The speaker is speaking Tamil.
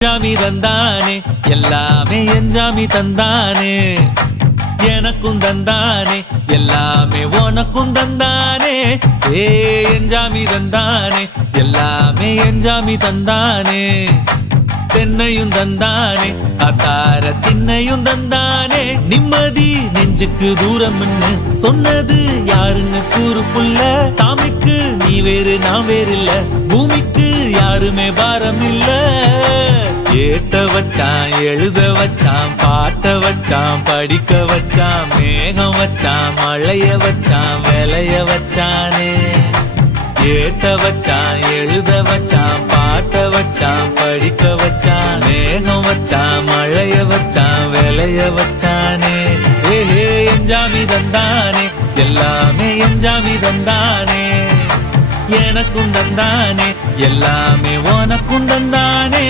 ஜாமி தந்தானே எல்லாமே என் ஜாமி தந்தானே எனக்கும் தந்தானே எல்லாமே உனக்கும் தந்தானே என் ஜாமி தந்தானே எல்லாமே என் ஜாமி தந்தானே தென்னையும் தந்தானே அத்தார திண்ணையும் தந்தானே நிம்மதி நெஞ்சுக்கு தூரம் சொன்னது யாருன்னு கூறு புள்ள சாமிக்கு நீ வேறு நான் வேறு இல்ல பூமிக்கு யாருமே பாரம் இல்ல ஏத்த வச்சான் எழுத வச்சான் பாட்ட வச்சான் படிக்க வச்சான் மேகம் வச்சான் மழைய வச்சான் விளைய வச்சானே ஏத்த வச்சான் எழுத வச்சான் பாட்ட வச்சான் படிக்க வச்சான் மேகம் வச்சான் மழைய வச்சான் விளைய வச்சானே என் ஜாமி தந்தானே எல்லாமே என் ஜாமி தந்தானே எனக்கும் தந்தானே எல்லாமே உனக்கும் தந்தானே